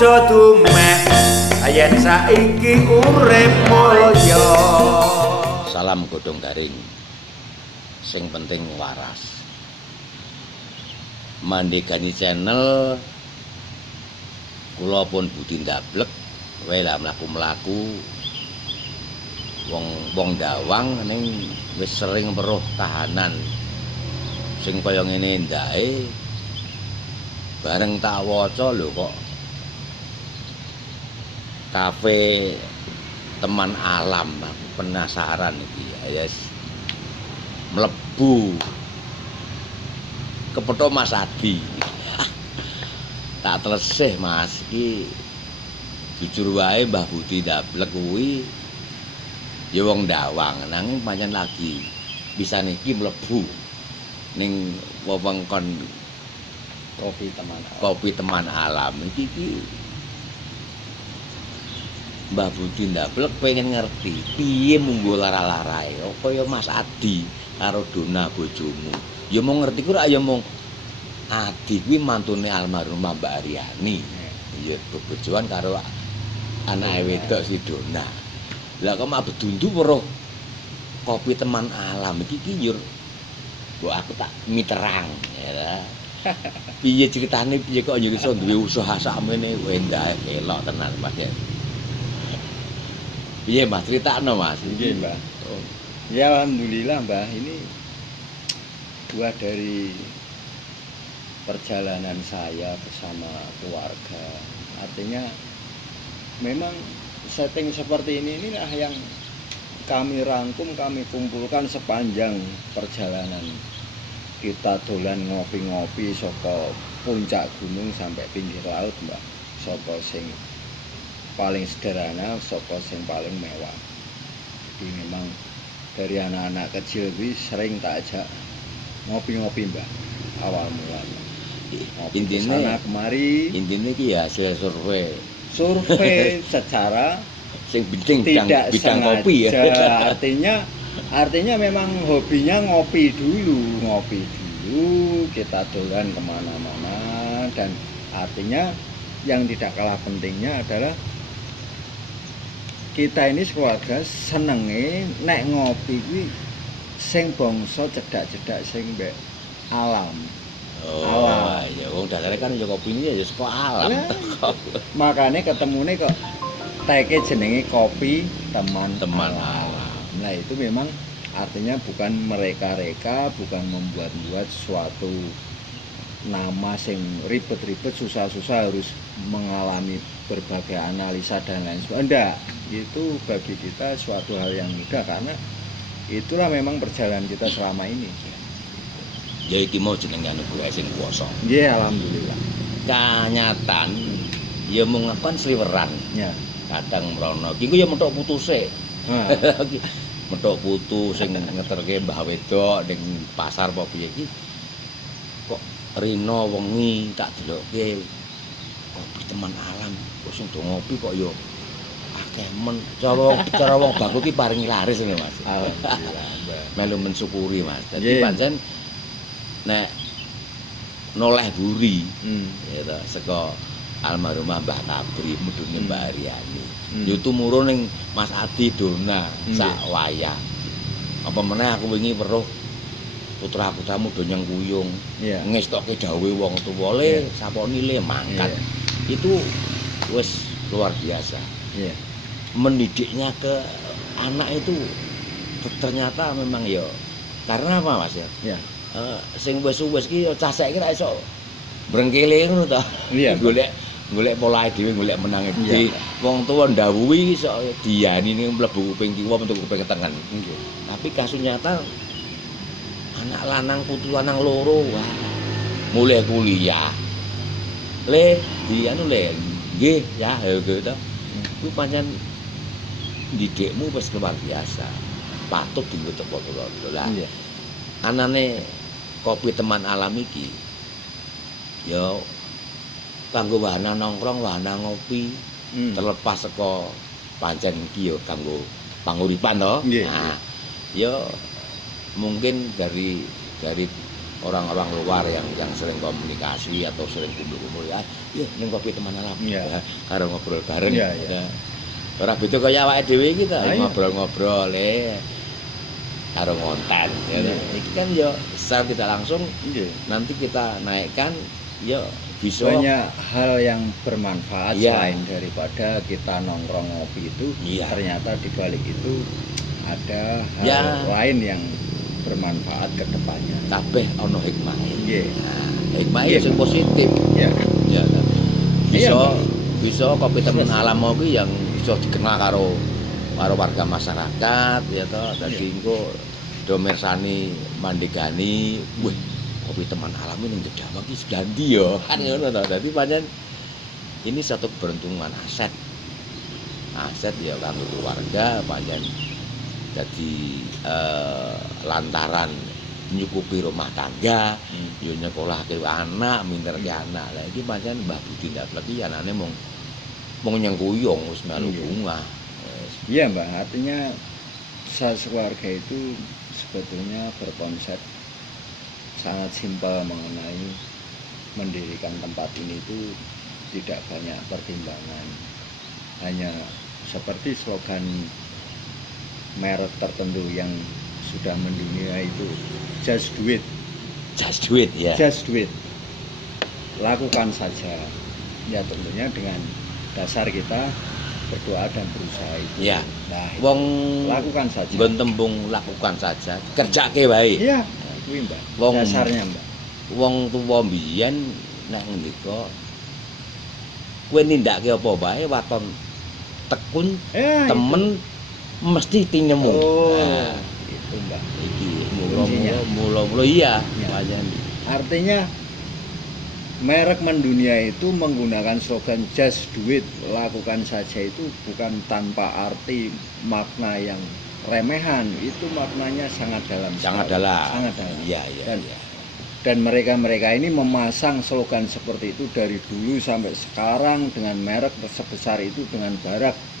aja dumeh yen saiki urip mulya. Salam godhong garing, sing penting waras. Mandegani channel kula pun budi ndablek wae lah mlaku-mlaku wong ndawang ning wis sering weruh kahanan sing kaya ngene ndake bareng tak waca lho kok kafe teman alam. Aku penasaran iki ya mlebu kepethuk Mas Adi. Tak telesih Mas iki jujur wae Mbah Budi ndablek kuwi ya wong ndawang nanging pancen lagi bisa niki mlebu ning wewengkon kopi teman alam iki Mbah Budi ndablek pengen ngerti piye munggo lara-larae kaya Mas Adi karo Dona bojomu. Ya mau ngerti ku ra ya mung Adi kuwi mantune almarhumah Mbak Aryani. Ya bebojoan karo anake wedok si Dona. Lah kok mak bedundu weruh kopi teman alam iki yo mbok aku tak miterang ya. Piye ceritane piye kok yo iso duwe usaha sakmene endah elok tenan Mas ya. Piye Mas critakno Mas? Nggih, Mbah. Oh. Ya alhamdulillah Mbah, ini buah dari perjalanan saya bersama keluarga. Artinya memang setting seperti ini inilah yang kami rangkum, kami kumpulkan sepanjang perjalanan kita dolan ngopi-ngopi saka puncak gunung sampai pinggir laut Mbak. Saka sing paling sederhana, saka sing paling mewah. Jadi memang dari anak-anak kecil wis sering tak ajak ngopi-ngopi Mbak awal mulanya. Intinya kemari intinya iki ya hasil survei secara sing penting tidak bidang sengaja. kopi ya. Artinya memang hobinya ngopi dulu, kita dolan kemana-mana, dan artinya yang tidak kalah pentingnya adalah kita ini keluarga senenge nek ngopi kuwi sing bangsa cedak-cedak sing mbek alam. Oh, ya wong dasare kan ya kopine ya saka alam. Makane ketemune kok teke jenenge kopi teman alam. Nah, itu memang artinya bukan mereka-reka, bukan membuat-buat suatu nama sing ribet-ribet, susah-susah harus mengalami berbagai analisa dan lain sebagainya. Enggak, itu bagi kita suatu hal yang mudah karena itulah memang perjalanan kita selama ini. Ya iki mau jenenge anu kuwi sing kuwasa. Nggih, alhamdulillah. Kanyatan ya mung ngapan sliweran. Ya. Kadang mrono iki ku ya metok putuse. Metok putu sing ngeterke mbah wedok ning pasar apa piye iki. Kok rino wengi tak delokke kopi teman alam. Kok sing do ngopi kok ya akeh men. Cara wong baku ki paring laris ngene Mas. Alhamdulillah. Melu mensyukuri Mas. Dadi pancen nek noleh buri ya saka almarhumah Mbah Kabri mudune Mbak Aryani. Yo tumurun ning Mas Adi Dona sak wayah. Apa meneh aku wingi weruh putra-putramu do nyang kuyung. Ngestokke dawuhe wong tuwa le saponi le mangkat. Itu wis luar biasa. Mendidiknya ke anak itu ternyata memang ya karena apa Mas ya? Sing wis-wis ki cah saiki ra iso brengkele ngono ta. Golek polahe dhewe, golek menange dhewe. Wong tuwa ndhawuhi iso diani ning mlebu kuping kiwa metu kuping tengen. Tapi kasunyatan anak lanang putu lanang loro wah mulai kuliah. Le dianu le nggih ya gitu. Kuwi pancen didikmu wis luar biasa. Patut dienggo teko kula lah. Anane kopi teman alam iki ya kanggo wahana nongkrong, wahana ngopi, terlepas saka pancen iki ya kanggo panguripan to. Nah, ya mungkin dari orang-orang luar yang sering komunikasi atau sering kumpul-kumpul ya ning kopi teman alam ya karo ngobrol bareng ya. Ora beda kaya awake dhewe iki ta ngobrol-ngobrol karo ngonten ya. Iki kan ya secara tidak langsung nanti kita naikkan ya bisa banyak hal yang bermanfaat selain daripada kita nongkrong ngopi itu ternyata di balik itu ada hal lain yang bermanfaat ke depannya. Kabeh ana hikmahe. Nggih. Nah, hikmahe sing positif. Iya. Ya kan. Bisa kopi temen alam kuwi yang bisa dikenal karo warga masyarakat ya toh. Dadi engko do mirsani mandegani, wih kopi teman alam ini Jedama iki sebelah ndi ya. Kan ngono to. Dadi pancen ini satu keberuntungan aset. Aset ya kanggo keluarga pancen jadi lantaran nyukupi rumah tangga, yo nyekolahke anak, minterke anak. Lah iki pancen Mbah Budi ndak lagi anane mung nyengkuyung wis melu bunga. Iya, Mbak. Artinya sekeluarga itu sebetulnya berkonsep sangat simpel mengenai mendirikan tempat ini itu tidak banyak pertimbangan. Hanya seperti slogan merek tertentu yang sudah mendunia itu just do it ya. Just do it. Lakukan saja. Ya tentunya dengan dasar kita berdoa dan berusaha itu. Ya. Nah, wong lakukan saja. Nggon tembung lakukan saja, kerjake wae. Iya, kuwi Mbak. Dasarnya Mbak. Wong tuwa mbiyen nek ngendika kowe nindakake apa wae waton tekun temen itu mesti tinyemu. Nah, itu Mbak. Iki mula-mula iya. Artinya merek mendunia itu menggunakan slogan just do it, lakukan saja itu bukan tanpa arti makna yang remehan. Itu maknanya sangat dalam. Sangat dalam. Iya. Dan mereka ini memasang slogan seperti itu dari dulu sampai sekarang dengan merek sebesar itu, dengan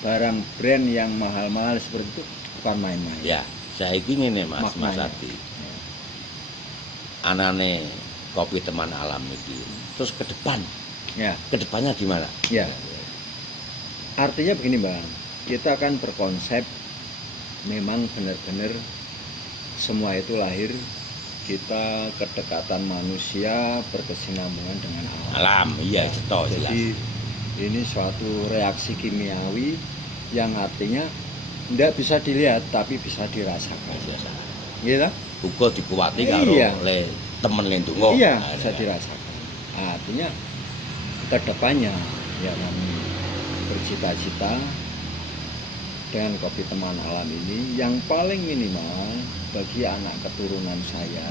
barang brand yang mahal-mahal seperti itu, bukan main-main. Ya, saya ingin nih Mas Ati. Anane kopi teman alam ini. Terus ke depan. Ya. Kedepannya gimana? Ya. Artinya begini Bang, kita akan berkonsep memang benar-benar semua itu lahir kita kedekatan manusia berkesinambungan dengan alam. Alam, iya, betul. Jadi ini suatu reaksi kimiawi yang artinya tidak bisa dilihat tapi bisa dirasakan. Gitu? Uga dikuwati karo oleh temen lendungo. Iya, bisa dirasakan. Artinya kedepannya ya kami bercita-cita dengan kopi teman alam ini yang paling minimal bagi anak keturunan saya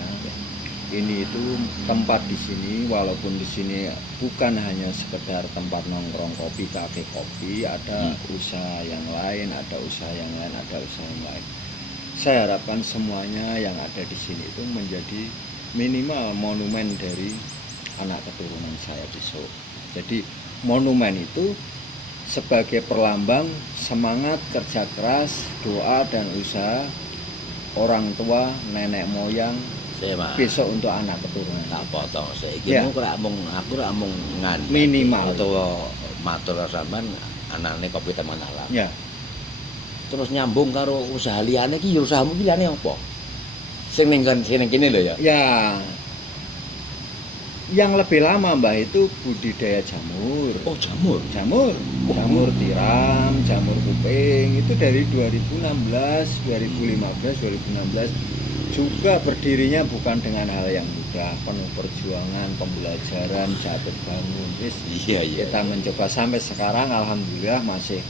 ini itu tempat di sini, walaupun di sini bukan hanya sekedar tempat nongkrong kopi, kafe kopi, ada usaha yang lain, ada usaha yang lain. Saya harapkan semuanya yang ada di sini itu menjadi minimal monumen dari anak keturunan saya besok. Jadi monumen itu sebagai perlambang semangat kerja keras, doa dan usaha orang tua, nenek moyang besok untuk anak keturunan. Tak potong saiki aku ora mung ngandani minimal atau matur sampean anane kopi teman alam. Ya. Terus nyambung karo usaha liyane iki ya usahamu iki liyane apa? Sing ning kene lho ya. Ya. Yang lebih lama Mbah itu budidaya jamur. Oh, jamur. Jamur tiram, jamur kuping itu dari 2016, 2015, 2016 juga berdirinya bukan dengan hal yang mudah, penuh perjuangan, pembelajaran, jatuh bangun. Iya. Kita mencoba sampai sekarang alhamdulillah masih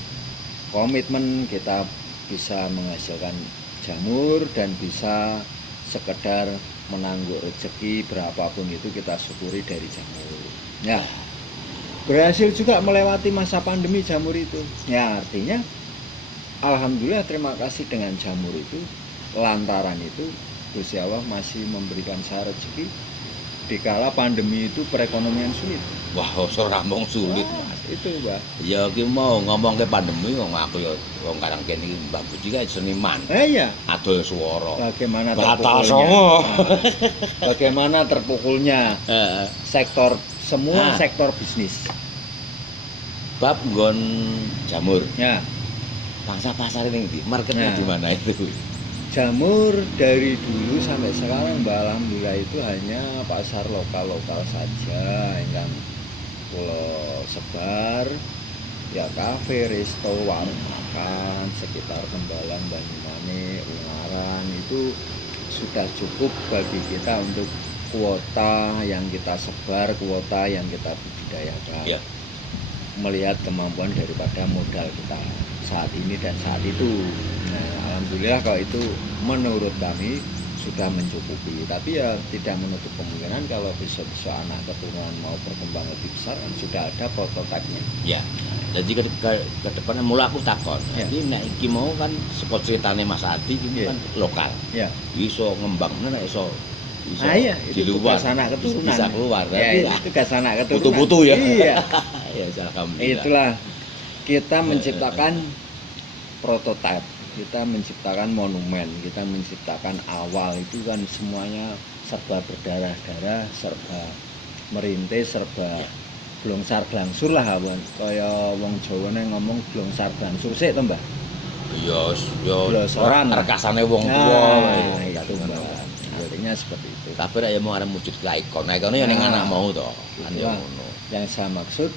komitmen kita bisa menghasilkan jamur dan bisa sekedar menangguk rezeki berapapun itu kita syukuri dari jamur. Ya, berhasil juga melewati masa pandemi jamur itu. Ya, artinya alhamdulillah terima kasih dengan jamur itu, lantaran itu Gusti Allah masih memberikan saya rezeki dikala pandemi itu perekonomian sulit. Wah, ora mung sulit, Mas. Itu, Mbak. Ya ki mau ngomong ke pandemi wong aku ya wong karang kene iki Mbak Budi kan seniman. Iya. Adol swara. Bagaimana Batal terpukulnya? songo. Bagaimana terpukulnya sektor semua sektor bisnis. Bab nggon jamur. Ya, Pangsa pasar ini di marketnya Nah. di mana itu? jamur dari dulu sampai sekarang Mbak, alhamdulillah itu hanya pasar lokal-lokal saja, yang pulau sebar, ya kafe, resto, warung makan sekitar Tembalang, Banyumanik, Ungaran itu sudah cukup bagi kita untuk kuota yang kita sebar, kuota yang kita budidayakan. Ya. Melihat kemampuan daripada modal kita saat ini dan saat itu. Nah, alhamdulillah kalau itu menurut kami sudah mencukupi. Tapi ya tidak menutup kemungkinan kalau besok-besok anak keturunan mau berkembang lebih besar kan sudah ada prototipenya. Ya. Jadi ke depannya mulai aku takon. Ya. Jadi nek iki mau kan saka ceritane Mas Adi itu Ya. kan lokal. Ya. Iso ngembangnya nek iso Nah, iya, di itu luar tugas anak keturunan. bisa keluar. Ya, Tapi itu tugas anak keturunan. putu-putu ya. Iya. Ya, alhamdulillah. Itulah kita menciptakan prototipe, kita menciptakan monumen, kita menciptakan awal itu kan semuanya serba berdarah-darah, serba merintis, serba blongsar blangsur lah awan. Kaya wong Jawa nek ngomong blongsar blangsur sik to, Mbak. Iya, yo Blosoran. rekasane wong tuwa. Nah, itu Mbak. Artinya seperti itu. Tapi nek ya mau arep wujud ke ikon. Nah, ikone ya ning Nah, anak mau to. Kan ya itulah. ngono. Yang saya maksud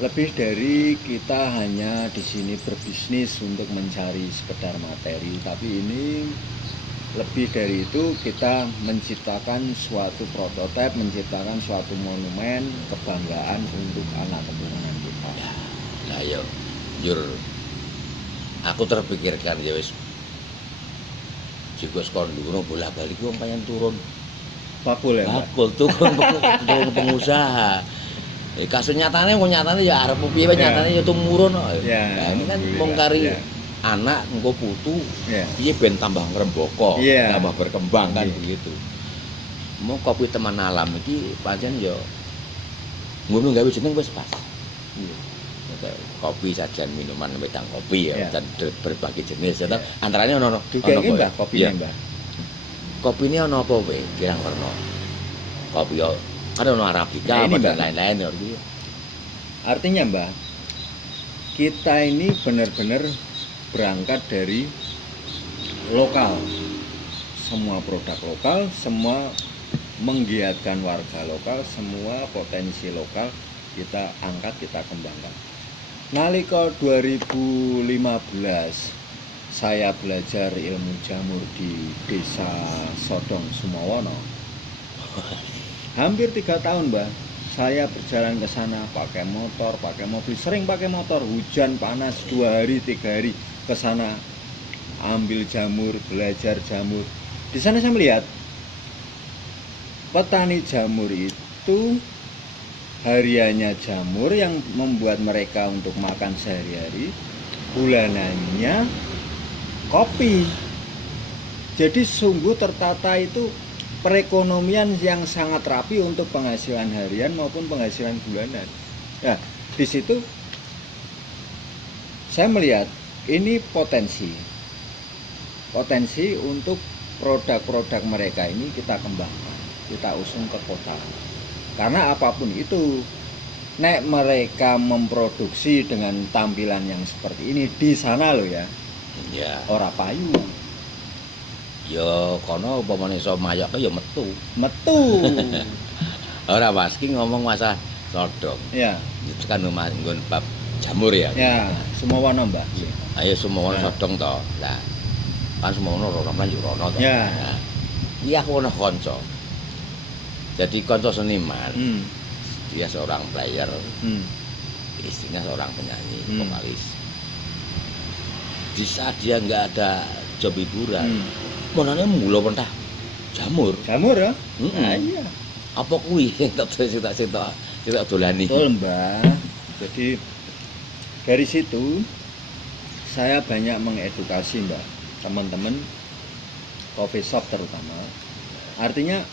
lebih dari kita hanya di sini berbisnis untuk mencari sekedar materi, tapi ini lebih dari itu kita menciptakan suatu prototipe, menciptakan suatu monumen kebanggaan untuk anak keturunan kita. Nah, yo jur aku terpikirkan ya wis jika sekon dulu bolak-balik wong pengen turun. Bakul ya, Mbak? Bakul turun pengusaha. Kasus nyatane wong nyatane ya arep piye wae Ya. nyatane ya tumurun kok. Ya, Nah, ini kan alhamdulillah. wong kari Ya. anak engko putu Ya. piye ben tambah ngrembaka, Iya. tambah berkembang kan Iya. begitu. Mau kopi teman alam iki pancen ya ngono gawe jeneng wis pas. Iya. Kopi sajian minuman wedang kopi ya, Ya. dan berbagai jenis ya. Ya. Antaranya ono Dikene Mbak ya. kopinya, Mbak. Kopi ini ono apa wae kirang warna. Kopi yo kan ono arabica Nah, ini, apa dan Mbak. lain-lain ya. Artinya Mbak, kita ini benar-benar berangkat dari lokal. Semua produk lokal, semua menggiatkan warga lokal, semua potensi lokal kita angkat, kita kembangkan. Nalika 2015 saya belajar ilmu jamur di Desa Sodong Sumawono. Hampir 3 tahun, Mbak. Saya berjalan ke sana pakai motor, pakai mobil, sering pakai motor, hujan panas 2 hari, 3 hari ke sana ambil jamur, belajar jamur. Di sana saya melihat petani jamur itu hariannya jamur yang membuat mereka untuk makan sehari-hari, bulanannya kopi. Jadi sungguh tertata itu perekonomian yang sangat rapi untuk penghasilan harian maupun penghasilan bulanan. Nah, di situ saya melihat ini potensi untuk produk-produk mereka ini kita kembangkan, kita usung ke kota. Karena apapun itu, nek mereka memproduksi dengan tampilan yang seperti ini di sana loh ya, Ya. ora payu, Ya kono upamane iso mayake ya metu. metu. Ora Mas ki ngomong masalah sodong. Ya, Itu kan nggon bab jamur ya. ya, semua warna Mbak. Ayo semua Ya. sodong to. Lah kan semua ono rono yo rono to. Ya. Nah, iki aku ono kanca. Jadi kanca seniman, Hmm, dia seorang player, hmm, istrinya seorang penyanyi, Hmm. vokalis. Di saat dia nggak ada job hiburan, monane mula pentah jamur. jamur ya? Mm-mm. Nah, iya. Apa kuwi sing tak dolani? Betul Mbak. Jadi dari situ saya banyak mengedukasi Mbak, teman-teman coffee shop terutama. Artinya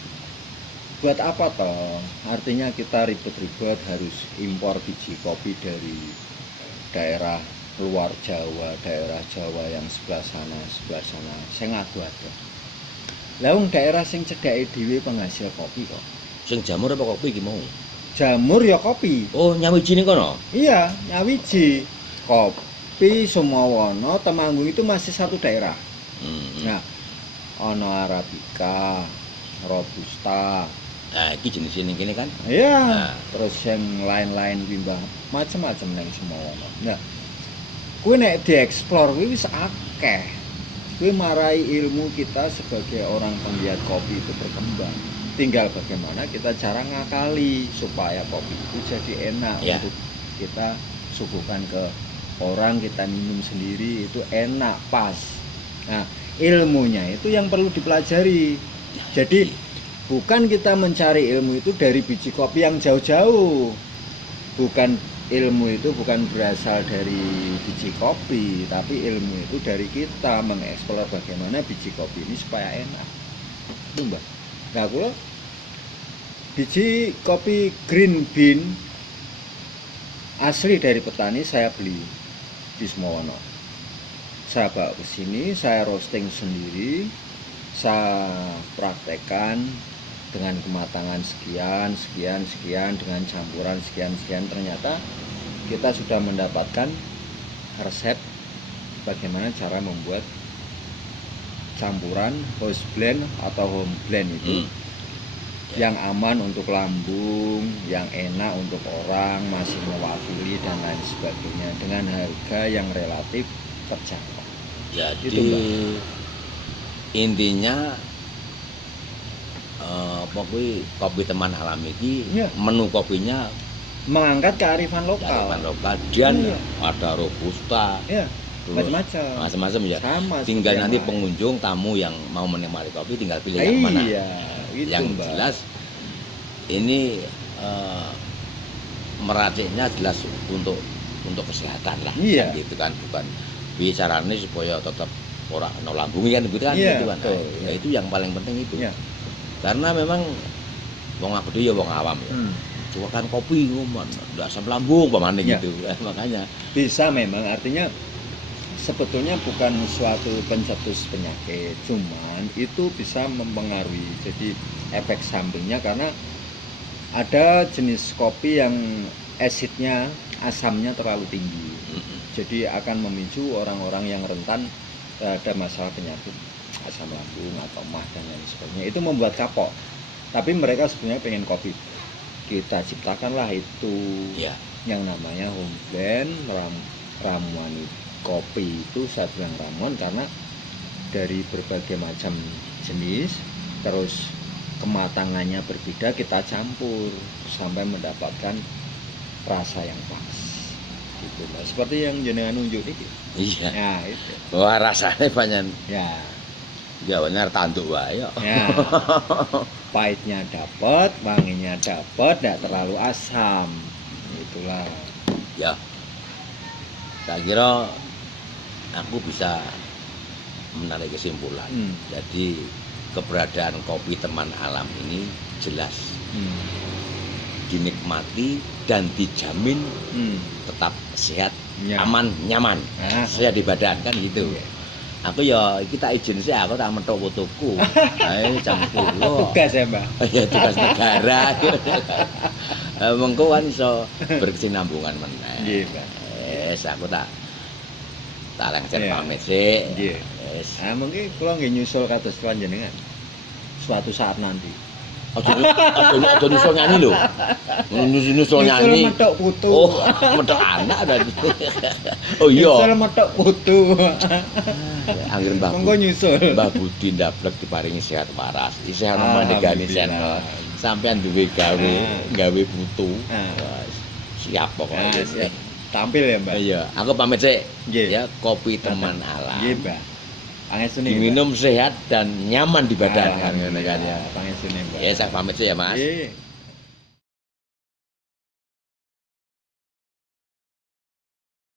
buat apa toh? Artinya kita ribet-ribet harus impor biji kopi dari daerah luar Jawa, daerah Jawa yang sebelah sana. Saya ngadu ada. Lah wong daerah sing cedhake dhewe penghasil kopi kok. Sing jamur apa kopi iki mau? Jamur ya kopi. Oh, nyawiji ning kono. Iya, nyawiji. Kopi Sumawana, Temanggung itu masih satu daerah. Nah, ono Arabica, Robusta. Nah, iki jenis ini kene kan. Iya. Nah. Terus yang lain-lain bimbang macam-macam nang Sumawana. Nah, kuwi nek dieksplor kuwi wis akeh. Kuwi marai ilmu kita sebagai orang penggiat kopi itu berkembang. Tinggal bagaimana kita cara ngakali supaya kopi itu jadi enak untuk kita suguhkan ke orang, kita minum sendiri itu enak, pas. Nah, ilmunya itu yang perlu dipelajari. Jadi bukan kita mencari ilmu itu dari biji kopi yang jauh-jauh. Bukan ilmu itu bukan berasal dari biji kopi, tapi ilmu itu dari kita mengeksplor bagaimana biji kopi ini supaya enak. Itu Mbak. Nah, kula biji kopi green bean asli dari petani saya beli di Sumawana. Saya bawa ke sini, saya roasting sendiri, saya praktekkan dengan kematangan sekian dengan campuran sekian, ternyata kita sudah mendapatkan resep bagaimana cara membuat campuran house blend atau home blend itu yang aman untuk lambung, yang enak untuk orang, masih mewakili dan lain sebagainya dengan harga yang relatif terjangkau. Jadi Itu, intinya kopi teman alam ini menu kopinya mengangkat kearifan lokal. Dan ada robusta, macam-macam ya. Sama, tinggal nanti pengunjung tamu yang mau menikmati kopi tinggal pilih yang mana. Gitu, yang Mbak. jelas ini meraciknya jelas untuk kesehatan lah. Iya. Gitu kan, bukan bicaranya supaya tetap orang lambungi kan gitu kan. Iya, gitu kan. betul, Nah, itu yang paling penting itu. Iya. Karena memang wong aku ya wong awam ya. Cuma kan kopi ngono ndak asam lambung pamane gitu. Makanya bisa memang artinya sebetulnya bukan suatu pencetus penyakit, cuman itu bisa mempengaruhi. Jadi efek sampingnya karena ada jenis kopi yang asidnya, asamnya terlalu tinggi. Jadi akan memicu orang-orang yang rentan ada masalah penyakit asam lambung atau mah dan lain sebagainya. Itu membuat kapok. Tapi mereka sebenarnya pengen kopi. Kita ciptakanlah itu yang namanya home blend, ramuan kopi itu. Saya bilang ramuan karena dari berbagai macam jenis, terus kematangannya berbeda, kita campur sampai mendapatkan rasa yang pas. Gitu, Mas. Seperti yang jenengan nunjuk ini. iya. Ya, itu. Wah, rasanya banyak. Ya. Jawabnya tanduk wae. Ya. Pahitnya dapat, wanginya dapat, tidak terlalu asam. Itulah. Ya. Tak kira aku bisa menarik kesimpulan. Jadi keberadaan kopi teman alam ini jelas dinikmati dan dijamin tetap sehat, aman, nyaman, sehat di badan kan gitu. Aku ya kita izin sih aku tak metok fotoku. Ayo jam 10. Tugas ya, Mbak. Ya tugas negara. Mengko kan iso berkesinambungan meneh. Nggih, Mbak. Wes aku tak lengser pamit sih. Nggih. Wes. Mungkin kula nggih nyusul kados panjenengan suatu saat nanti. Aduh nyusul nyanyi lho. Nyusul nyanyi. Nyusul metok putu. Oh, metok anak tadi. Oh iya. Nyusul metok putu. Angger Mbah. Monggo nyusul. Mbah Budi ndablek diparingi sehat waras. Isih ana mandegani channel. Sampeyan duwe gawe putu. Siap pokoknya. Tampil ya, Mbak. Iya, aku pamit sih. Nggih. Ya, kopi teman alam. Nggih, Mbak. Pangesune. Diminum sehat dan nyaman di badan kan ngene kan ya. Pangesune, Mbak. Ya, saya pamit sih ya, Mas. Nggih.